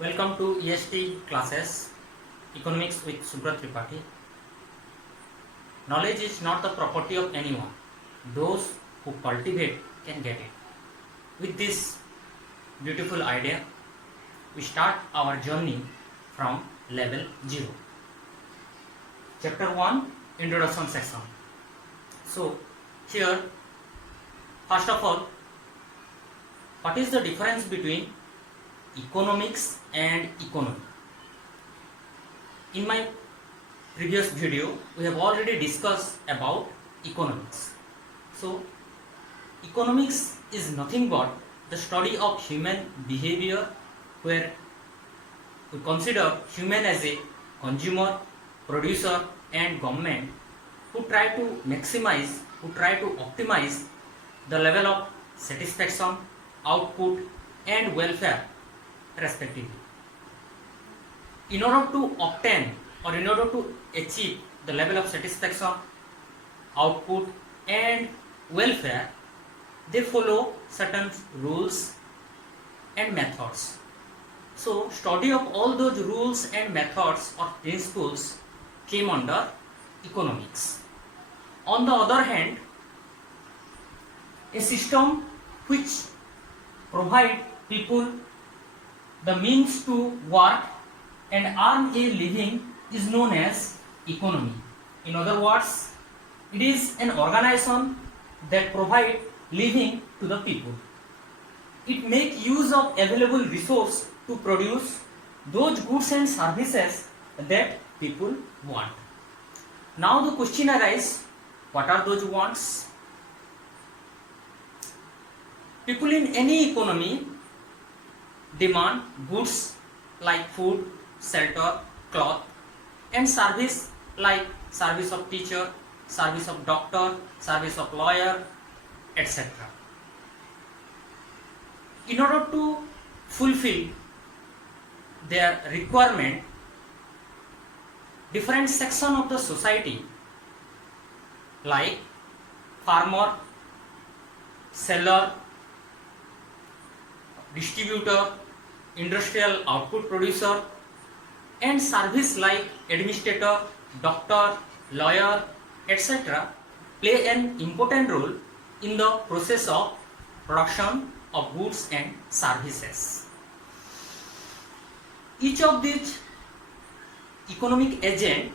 Welcome to EST classes, Economics with Subrat Tripathi. Knowledge is not the property of anyone. Those who cultivate can get it. With this beautiful idea, we start our journey from level 0. Chapter 1, Introduction section. So, here, first of all, what is the difference between economics and economy? In my previous video, we have already discussed about economics. So, economics is nothing but the study of human behavior, where we consider human as a consumer, producer and government who try to maximize, who try to optimize the level of satisfaction, output and welfare respectively. In order to obtain or in order to achieve the level of satisfaction, output and welfare, they follow certain rules and methods. So, study of all those rules and methods or principles came under economics. On the other hand, a system which provide people the means to work and earn a living is known as economy. In other words, it is an organization that provide living to the people. It make use of available resource to produce those goods and services that people want. Now the question arises, what are those wants? People in any economy demand goods like food, shelter, cloth and service like service of teacher, service of doctor, service of lawyer, etc. In order to fulfill their requirement, different section of the society like farmer, seller, distributor, industrial output producer and service like administrator, doctor, lawyer, etc. play an important role in the process of production of goods and services. Each of these economic agent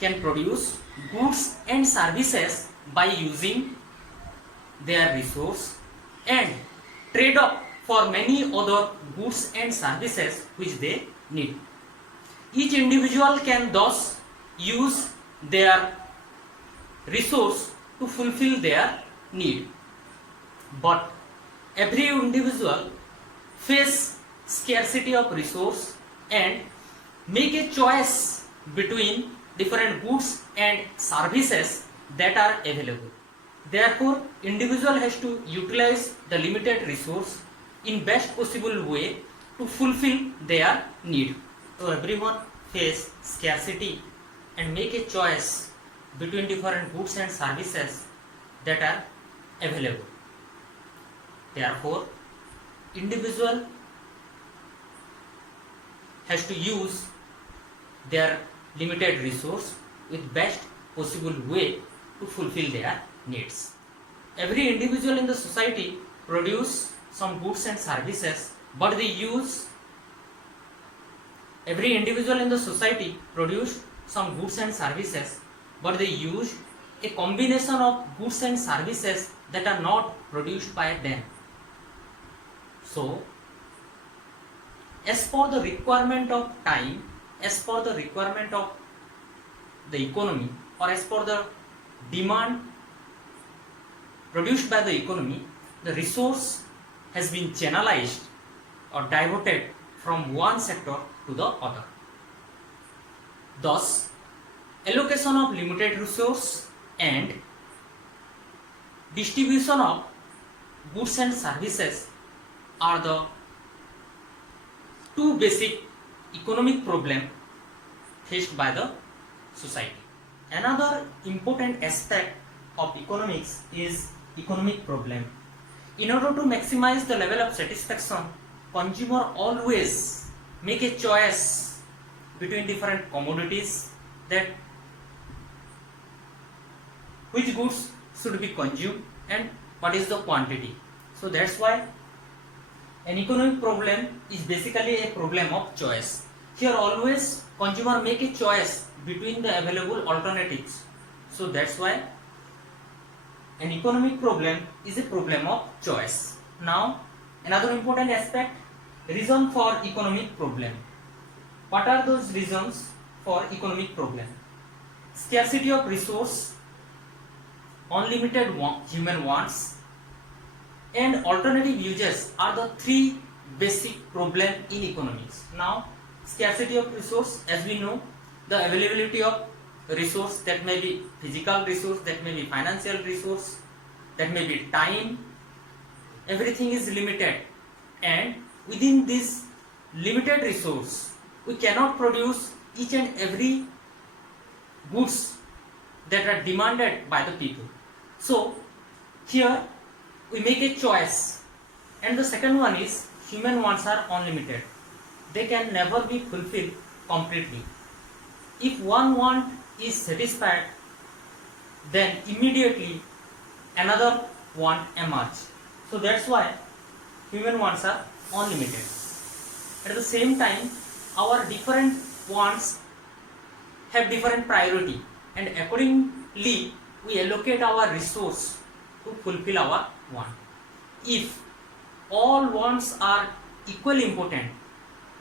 can produce goods and services by using their resource and trade up for many other goods and services which they need. Each individual can thus use their resource to fulfill their need. But every individual face scarcity of resource and make a choice between different goods and services that are available. Therefore, individual has to utilize the limited resource in best possible way to fulfill their need. So everyone face scarcity and make a choice between different goods and services that are available. Therefore, individual has to use their limited resource with best possible way to fulfill their needs. Every individual in the society produce some goods and services, but they use every individual in the society produce some goods and services, but they use a combination of goods and services that are not produced by them. So, as per the requirement of time, as per the requirement of the economy, or as per the demand produced by the economy, the resource has been channelized or diverted from one sector to the other. Thus, allocation of limited resource and distribution of goods and services are the two basic economic problems faced by the society. Another important aspect of economics is economic problem. In order to maximize the level of satisfaction, consumer always make a choice between different commodities, that which goods should be consumed and what is the quantity. So that's why an economic problem is basically a problem of choice. Here always consumer make a choice between the available alternatives. So that's why an economic problem is a problem of choice. Now another important aspect, reason for economic problem. What are those reasons for economic problem? Scarcity of resource, unlimited human wants, and alternative uses are the three basic problems in economics. Now scarcity of resource, as we know, the availability of resource, that may be physical resource, that may be financial resource, that may be time, everything is limited, and within this limited resource we cannot produce each and every goods that are demanded by the people. So here we make a choice. And the second one is human wants are unlimited, they can never be fulfilled completely. If one want is satisfied, then immediately another want emerge. So that's why human wants are unlimited. At the same time, our different wants have different priority, and accordingly we allocate our resource to fulfill our want. If all wants are equally important,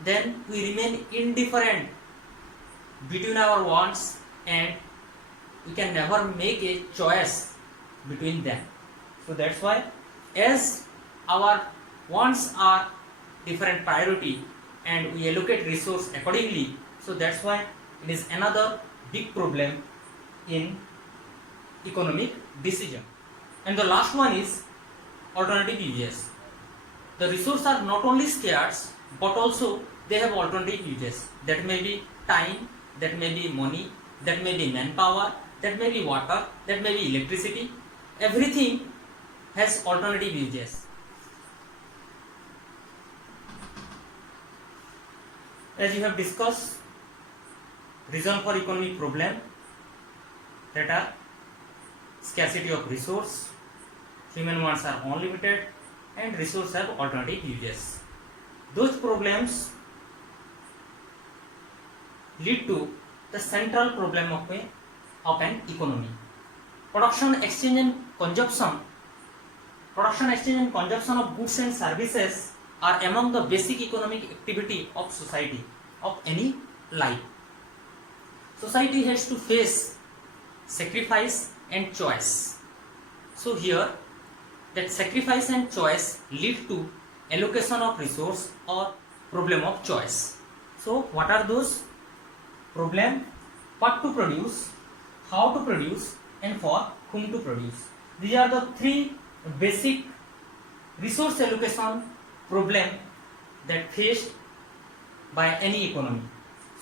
then we remain indifferent between our wants and we can never make a choice between them. So that's why, as our wants are different priority and we allocate resource accordingly, so that's why it is another big problem in economic decision. And the last one is alternative uses. The resources are not only scarce but also they have alternative uses. That may be time, that may be money, that may be manpower, that may be water, that may be electricity. Everything has alternative uses. As you have discussed, reason for economic problem, that are scarcity of resource, human wants are unlimited, and resources have alternative uses. Those problems lead to the central problem of an economy. Production, exchange and consumption. Production, exchange and consumption of goods and services are among the basic economic activity of society, of any life. Society has to face sacrifice and choice. So here, that sacrifice and choice lead to allocation of resource or problem of choice. So what are those problem? What to produce, how to produce, and for whom to produce. These are the three basic resource allocation problem that faced by any economy.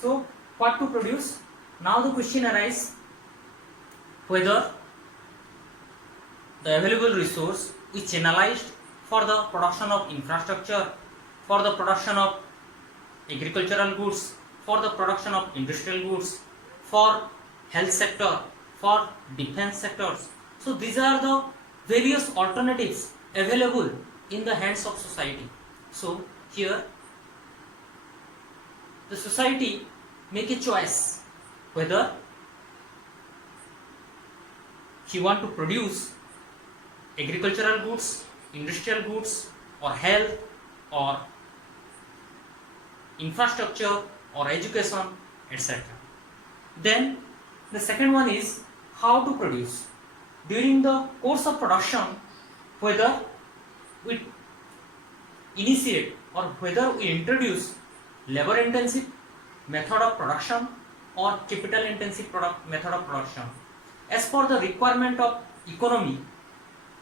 So what to produce? Now the question arises whether the available resource is channelized for the production of infrastructure, for the production of agricultural goods, for the production of industrial goods, for health sector, for defense sectors. So these are the various alternatives available in the hands of society. So here the society make a choice whether he want to produce agricultural goods, industrial goods, or health, or infrastructure, or education, etc. Then the second one is how to produce. During the course of production, whether we initiate or whether we introduce labor intensive method of production or capital intensive method of production, as per the requirement of economy,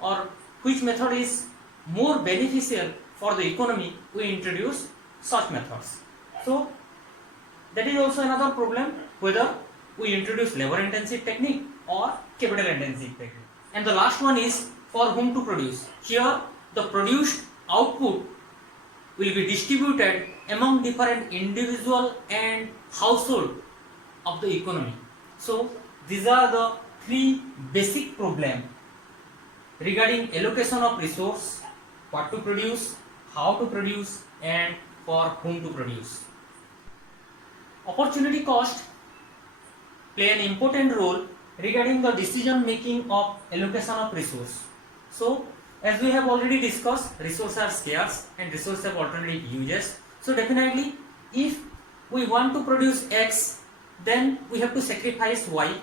or which method is more beneficial for the economy, we introduce such methods. So that is also another problem, whether we introduce labor intensive technique or capital intensive technique. And the last one is for whom to produce. Here the produced output will be distributed among different individual and household of the economy. So these are the three basic problems regarding allocation of resource, what to produce, how to produce, and for whom to produce. Opportunity cost play an important role regarding the decision making of allocation of resource. So as we have already discussed, resources are scarce and resources have alternative uses. So definitely if we want to produce X, then we have to sacrifice Y,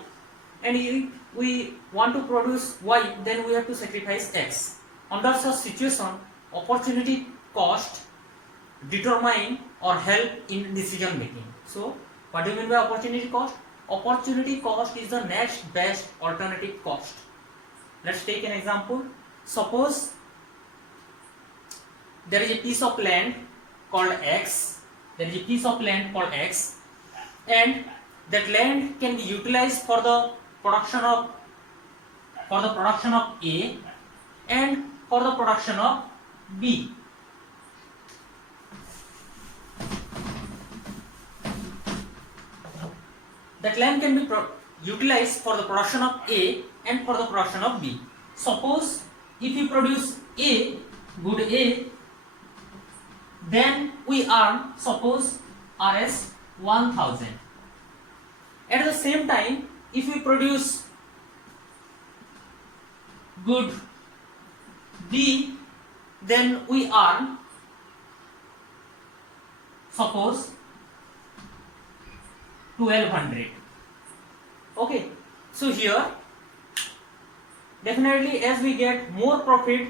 and if we want to produce Y, then we have to sacrifice X. Under such situation, opportunity cost determine or help in decision making. So what do you mean by opportunity cost? Opportunity cost is the next best alternative cost. Let's take an example. Suppose there is a piece of land called X. There is a piece of land called X, and that land can be utilized for the production of A and for the production of B. That land can be utilized for the production of A and for the production of B. Suppose if you produce good A, then we earn, suppose, Rs 1000. At the same time, if we produce good B, then we earn, suppose, 1200. Okay, so here definitely as we get more profit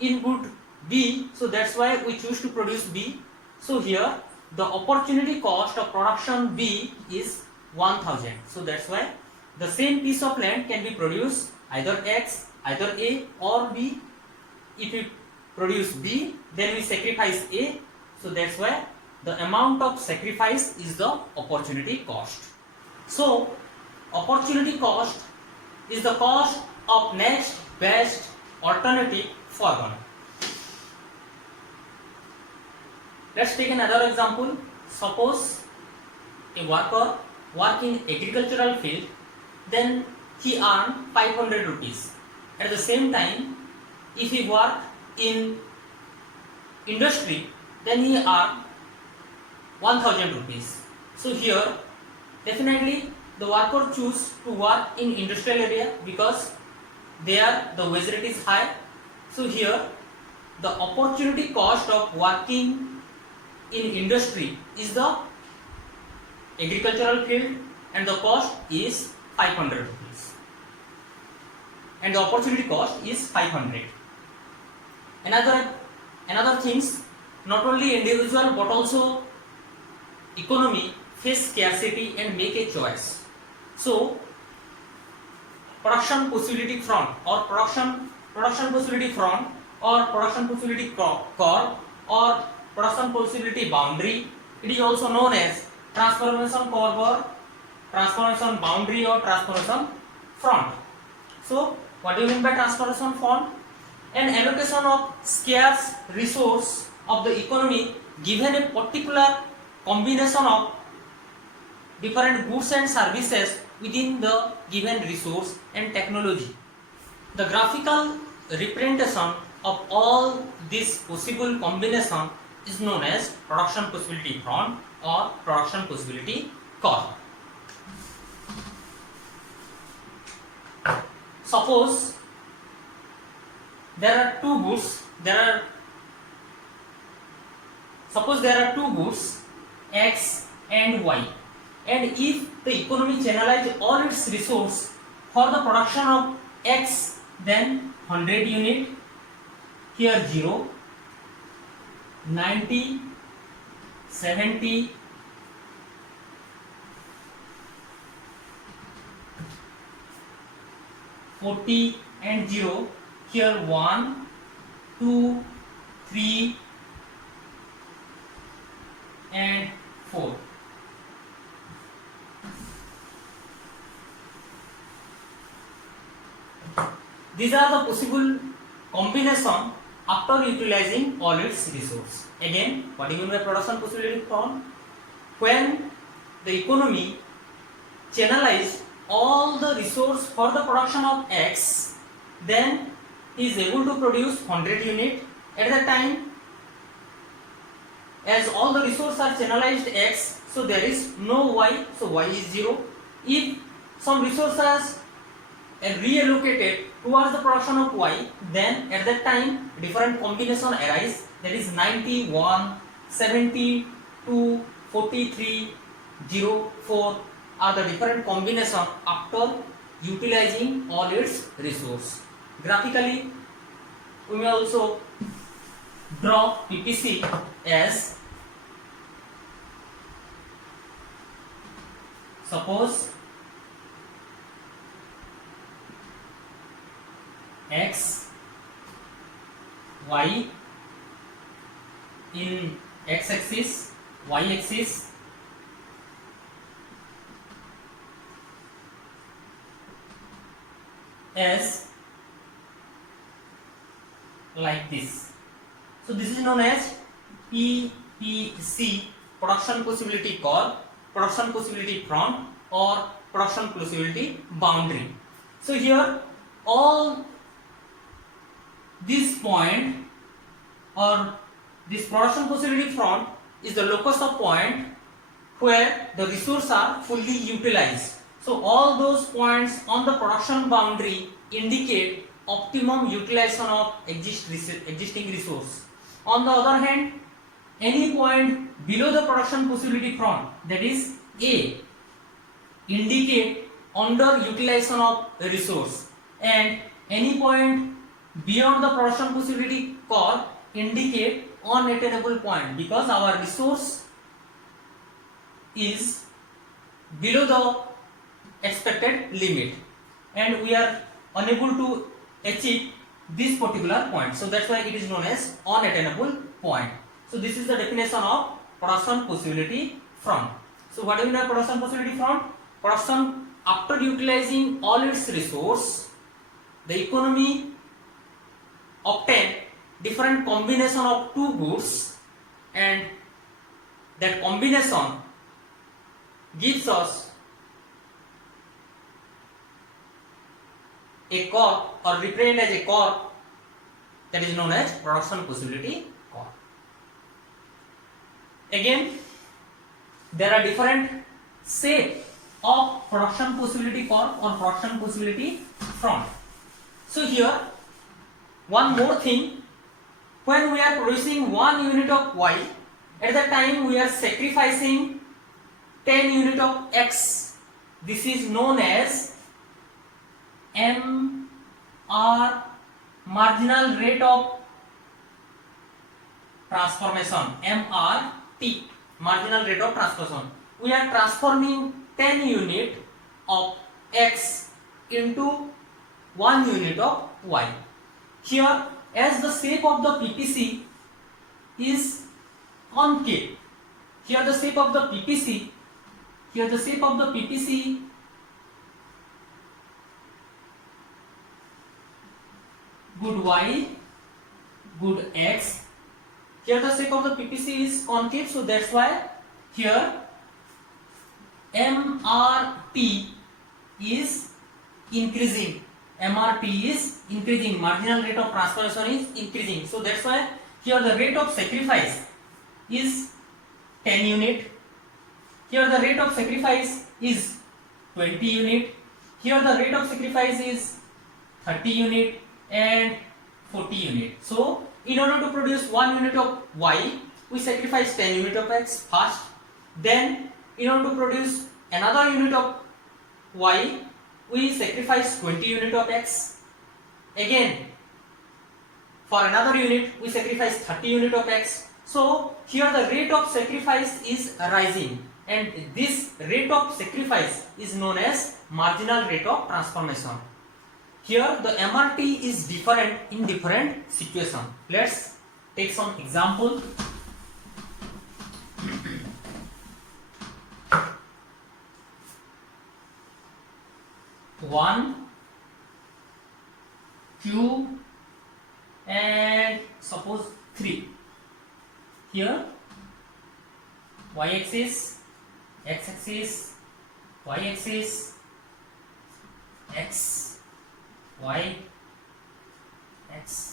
in good B, so that's why we choose to produce B. So here the opportunity cost of production B is 1000. So that's why the same piece of land can be produced either X, either A or B. If we produce B, then we sacrifice A. So that's why the amount of sacrifice is the opportunity cost. So opportunity cost is the cost of next best alternative for one. Let's take another example. Suppose a worker work in agricultural field, then he earn 500 rupees. At the same time, if he work in industry, then he earn 1000 rupees. So here definitely the worker choose to work in industrial area because there the wage rate is high. So here the opportunity cost of working in industry is the agricultural field, and the cost is 500 rupees, and the opportunity cost is 500. Another things, not only individual but also economy face scarcity and make a choice. So production possibility front or production possibility front or production possibility curve or production possibility boundary, it is also known as transformation curve or transformation boundary or transformation front. So what do you mean by transformation front? An allocation of scarce resource of the economy given a particular combination of different goods and services within the given resource and technology. The graphical representation of all this possible combination is known as production possibility front or production possibility curve. Suppose there are two goods, X and Y, and if the economy channelize all its resource for the production of X, then 100 unit, here 0, 90, 70, 40 and 0, here 1, 2, 3 and 4. These are the possible combination after utilizing all its resource. Again, what do you mean by production possibility from? When the economy channelized all the resource for the production of X, then he is able to produce 100 unit at the time. As all the resources are channelized X, so there is no Y, so Y is 0. If some resources are reallocated towards the production of Y, then at that time different combination arise, that is 91, 72, 43, 04 are the different combination after utilizing all its resource. Graphically, we may also draw PPC as, suppose X, Y in X axis, Y axis, as like this. So this is known as PPC, production possibility curve, production possibility front, or production possibility boundary. So here all this point or this production possibility front is the locus of point where the resources are fully utilized. So all those points on the production boundary indicate optimum utilization of existing resource. On the other hand, any point below the production possibility front, that is A, indicate underutilization of the resource, and any point beyond the production possibility curve indicate unattainable point, because our resource is below the expected limit and we are unable to achieve this particular point. So that's why it is known as unattainable point. So this is the definition of production possibility front. So what do you mean by production possibility front? Production after utilizing all its resource, the economy obtain different combination of two goods, and that combination gives us a curve or represent as a curve that is known as production possibility curve. Again, there are different shape of production possibility curve or production possibility front. So here one more thing, when we are producing 1 unit of Y, at that time we are sacrificing 10 unit of X. This is known as MR, marginal rate of transformation, MRT, marginal rate of transformation. We are transforming 10 unit of X into 1 unit of Y. Here, as the shape of the PPC is concave, here the shape of the PPC, good Y, good X. Here the shape of the PPC is concave, so that's why here MRT is increasing. MRT is increasing, marginal rate of transformation is increasing. So that's why here the rate of sacrifice is 10 unit. Here the rate of sacrifice is 20 unit. Here the rate of sacrifice is 30 unit and 40 unit. So in order to produce 1 unit of Y, we sacrifice 10 unit of X first. Then in order to produce another unit of Y, we sacrifice 20 unit of X. Again, for another unit, we sacrifice 30 unit of X. So here the rate of sacrifice is rising, and this rate of sacrifice is known as marginal rate of transformation. Here the MRT is different in different situation. Let's take some example. One, two, and here y axis, x axis, y axis, x, y, x.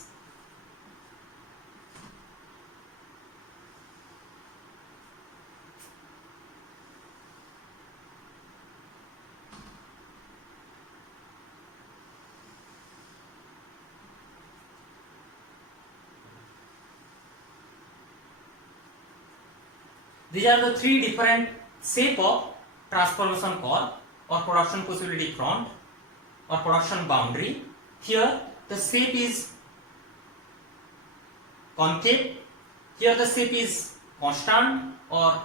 These are the three different shape of transformation core or production possibility front or production boundary. Here the shape is concave, here the shape is constant or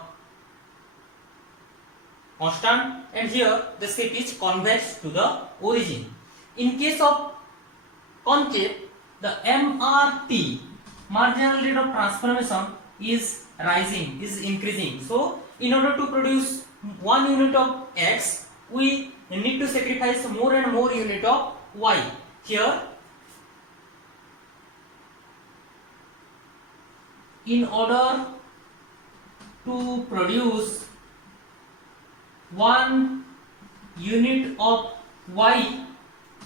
constant, and here the shape is convex to the origin. In case of concave, the MRT, marginal rate of transformation, is rising, is increasing. So in order to produce 1 unit of x, we need to sacrifice more and more unit of y. Here, in order to produce 1 unit of y,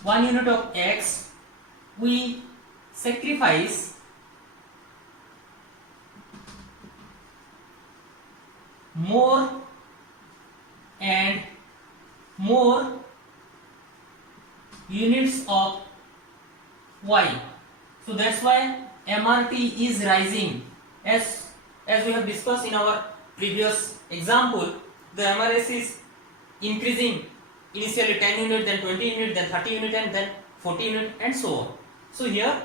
1 unit of x, we sacrifice more and more units of y. So that's why MRT is rising. As we have discussed in our previous example, the MRS is increasing, initially 10 unit, then 20 unit, then 30 unit, and then 40 unit, and so on. So here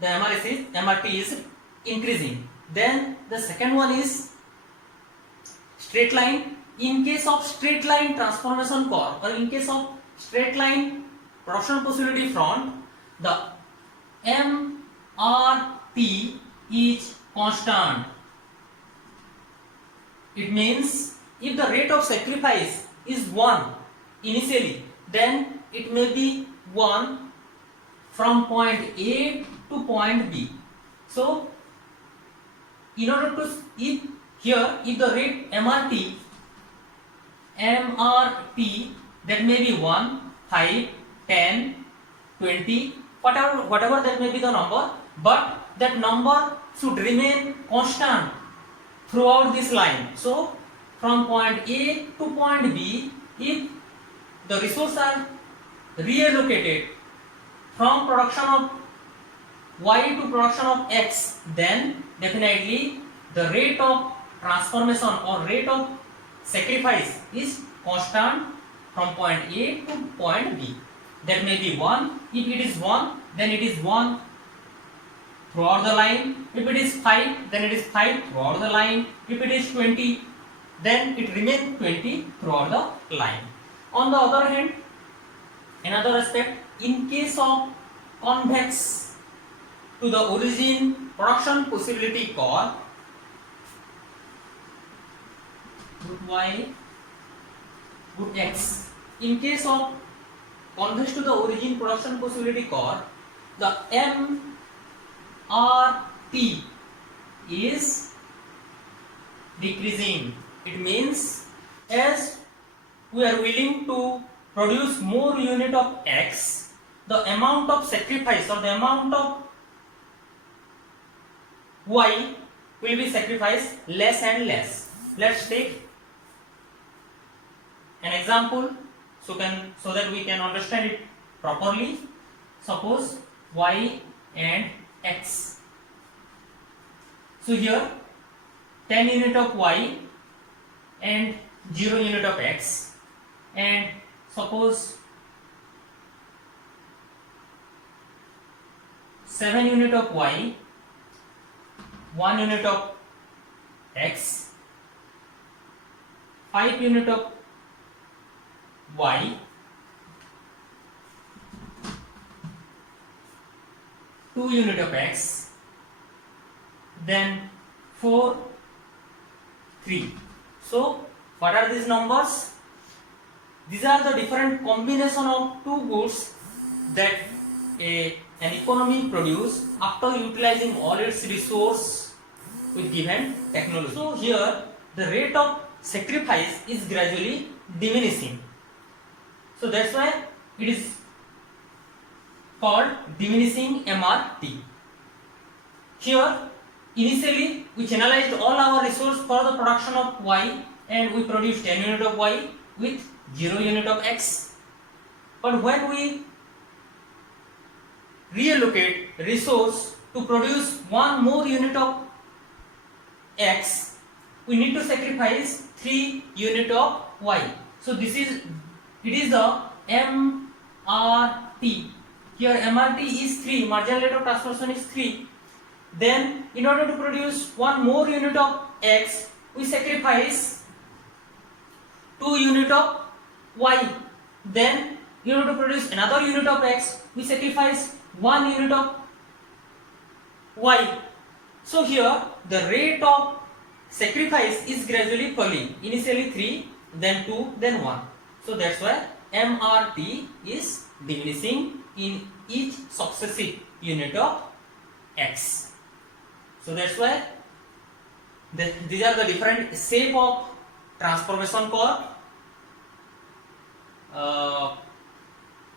the MRT is increasing. Then the second one is straight line. In case of straight line transformation core or in case of straight line production possibility front, the MRT is constant. It means if the rate of sacrifice is 1 initially, then it may be 1 from point A to point B. So in order to, if the rate MRT, that may be 1, 5, 10, 20, whatever that may be the number, but that number should remain constant throughout this line. So from point A to point B, if the resources are reallocated from production of y to production of x, then definitely the rate of transformation or rate of sacrifice is constant from point A to point B. That may be 1. If it is 1, then it is 1 throughout the line. If it is 5, then it is 5 throughout the line. If it is 20, then it remains 20 throughout the line. On the other hand, another aspect, in case of convex to the origin production possibility core, root y, root x. In case of convex to the origin production possibility core, the MRT is decreasing. It means as we are willing to produce more unit of x, the amount of sacrifice or the amount of y will be sacrificed less and less. Let's take an example so that we can understand it properly. Suppose y and x. So here 10 unit of y and 0 unit of x, and suppose 7 unit of y, 1 unit of x, 5 unit of y, 2 unit of x, then 4, 3. So what are these numbers? These are the different combination of two goods that an economy produce after utilizing all its resource with given technology. So here the rate of sacrifice is gradually diminishing. So that's why it is called diminishing MRT. Here initially we channelized all our resource for the production of Y and we produced 10 unit of Y with 0 unit of X. But when we reallocate resource to produce 1 more unit of X, we need to sacrifice 3 unit of Y. So it is the MRT. Here MRT is 3, marginal rate of transformation is 3. Then in order to produce 1 more unit of X, we sacrifice 2 unit of Y. Then in order to produce another unit of X, we sacrifice 1 unit of Y. So here the rate of sacrifice is gradually falling. Initially 3, then 2, then 1. So that's why MRT is diminishing in each successive unit of X. So that's why these are the different shape of transformation curve.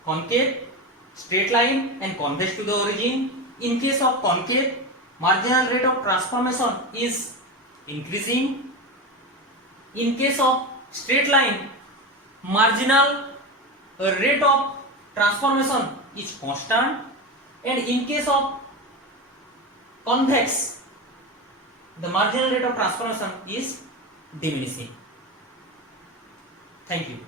Concave, straight line and convex to the origin. In case of concave, marginal rate of transformation is increasing. In case of straight line, marginal rate of transformation is constant, and in case of convex, the marginal rate of transformation is diminishing. Thank you.